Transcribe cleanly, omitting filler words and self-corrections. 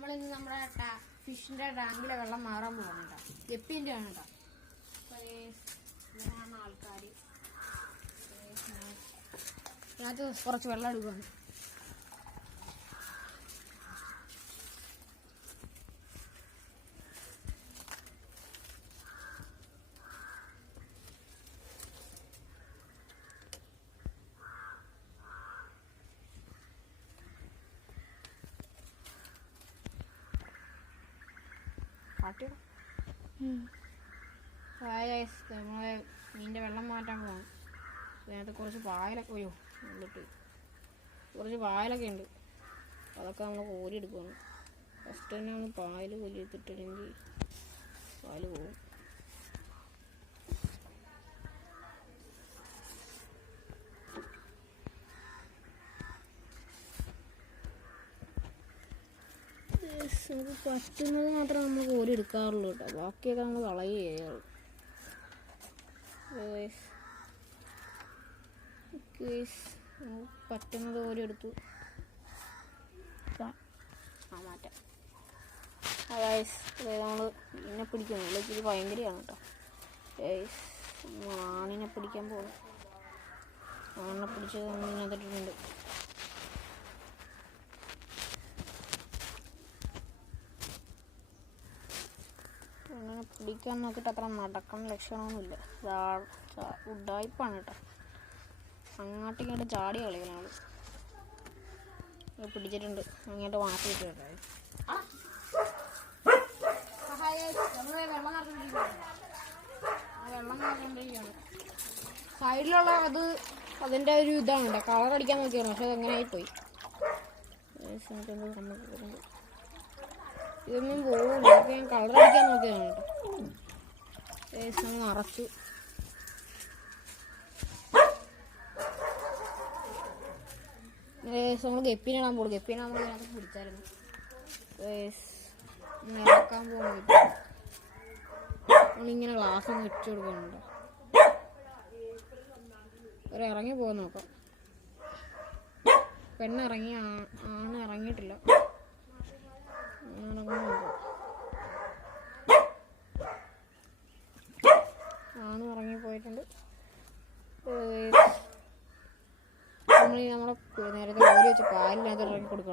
നമ്മളിന്ന് നമ്മുടെ ഫിഷിന്റെ ടാങ്കിലെ വെള്ളം മാറാൻ പോകണം കേട്ടോ. ഗപ്പിന്റെ ആണ് കേട്ടോ. ഇങ്ങനെയാണ് ആൾക്കാർ. ഇതിനകത്ത് കുറച്ച് വെള്ളം എടുക്കുകയാണ്. നമ്മളെ മീനിൻ്റെ വെള്ളം മാറ്റാൻ പോകണം. അതിനകത്ത് കുറച്ച് പായലൊക്കെ ഉള്ളിട്ട് കുറച്ച് പായലൊക്കെ ഉണ്ട്. അതൊക്കെ നമ്മൾ കോരിയെടുക്കണം. ഫസ്റ്റ് തന്നെ നമ്മൾ പായൽ കോരിയെടുത്തിട്ടില്ലെങ്കിൽ പാല് പോകും. നമുക്ക് പറ്റുന്നത് മാത്രമേ നമ്മൾ കോരി എടുക്കാറുള്ളൂ കേട്ടോ. ബാക്കിയൊക്കെ നമ്മൾ കളയുകയുള്ളൂ. പറ്റുന്നത് കോരി എടുത്തു. മാറ്റാം. നമ്മൾ മീനിനെ പിടിക്കുന്നു. ഇച്ചിരി ഭയങ്കരമാണ് കേട്ടോ. ആണിനെ പിടിക്കാൻ പോകുന്നു. ആണിനെ പിടിച്ചത് നമ്മൾ ഇതിനകത്തിട്ടുണ്ട്. അങ്ങനെ പിടിക്കാൻ നോക്കിയിട്ട് അത്ര നടക്കുന്ന ലക്ഷണമൊന്നുമില്ല. ഉഡായിപ്പാണ് കേട്ടോ. അങ്ങോട്ടേക്കായിട്ട് ചാടി കളിക്കണം. പിടിച്ചിട്ടുണ്ട്. അങ്ങോട്ട് മാറ്റിയിട്ട് കേട്ടോ. വെള്ളം നിറഞ്ഞോണ്ടിരിക്കുകയാണ്. സൈഡിലുള്ള അതിൻ്റെ ഒരു ഇതാണ് കേട്ടോ. കളർ അടിക്കാൻ നോക്കിയാണ്. പക്ഷെ അതെങ്ങനെ ആയിപ്പോയി. ഇതൊന്നും പോകില്ല. അപ്പോൾ ഞാൻ കളർ അടിക്കാൻ നോക്കിയതാണ് കേട്ടോ. നിറച്ചു. നമ്മൾ ഗപ്പിനാണ് പോകും. ഗപ്പിനെ നമ്മൾ ഇതിനകത്ത് പിടിച്ചായിരുന്നു. ഇറക്കാൻ പോകുന്നു. നമ്മളിങ്ങനെ ഗ്ലാസ് ഒന്ന് വെച്ച് കൊടുക്കുന്നുണ്ട്. ഇറങ്ങി പോകാൻ നോക്കാം. പെണ്ണിറങ്ങി. ആണ് ഇറങ്ങിയിട്ടില്ല. ആണ് ഇറങ്ങിപ്പോയിട്ടുണ്ട്. നമ്മൾ നമ്മുടെ നേരത്തെ കോരി വെച്ച പാലിനകത്ത് ഇറങ്ങി കൊടുക്കണം.